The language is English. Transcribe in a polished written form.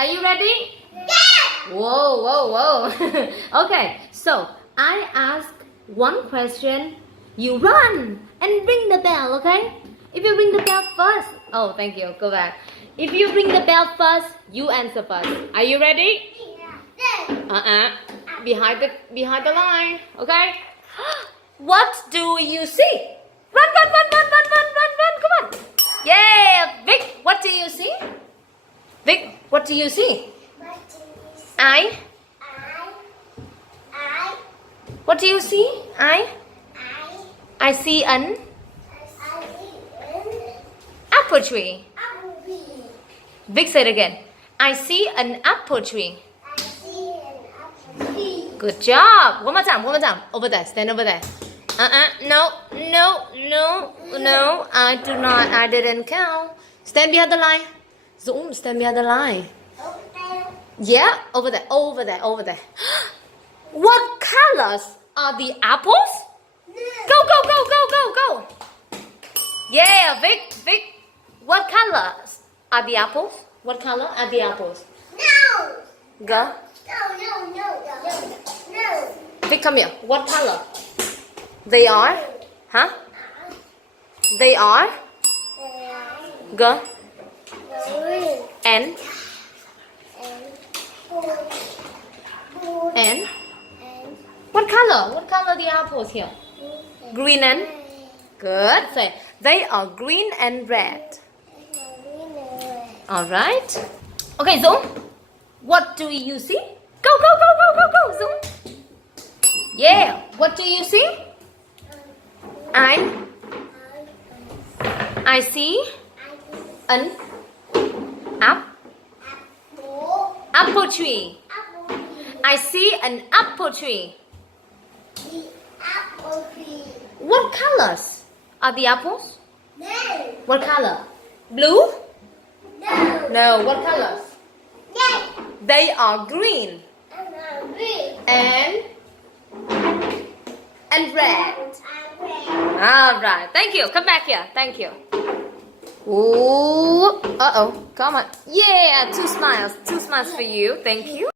Are you ready? Yeah! Whoa, whoa, whoa. Okay, so I ask one question, you run and ring the bell, okay? If you ring the bell first, oh, thank you, go back. If you ring the bell first, you answer first. Are you ready? Yeah. Behind the line, okay? What do you see? Run, run, run, run, run, run, run, run, come on. Yeah, Vic, what do you see? Vic, what do you see? I. What do you see? I see an apple tree. Vic, say it again. I see an apple tree. Good job. One more time, one more time. Over there, stand over there. No, no, no, no. I do not. I didn't count. Stand behind the line. Dũng, stand behind the line. Yeah, over there, over there, over there. What colors are the apples? Go, go, go, go, go, go. Yeah, Vic, Vic. What colors are the apples? What color are the apples? No. Go. No. Vic, come here. What color? They are? Huh? They are? Go. And? And? What color? What color are the apples here? Green and? Good. Say, they are green and red. Alright. Okay, Dũng. What do you see? Go, go, go, go, go, go, Dũng. Yeah. What do you see? I see an apple tree. I see an apple tree. What colors are the apples? No. What color? Blue? No. No. What colors? Yes. They are green Green. and red. All right. Thank you. Come back here. Thank you. Ooh. Uh-oh. Come on. Yeah. 2 smiles. 2 smiles for you. Thank you.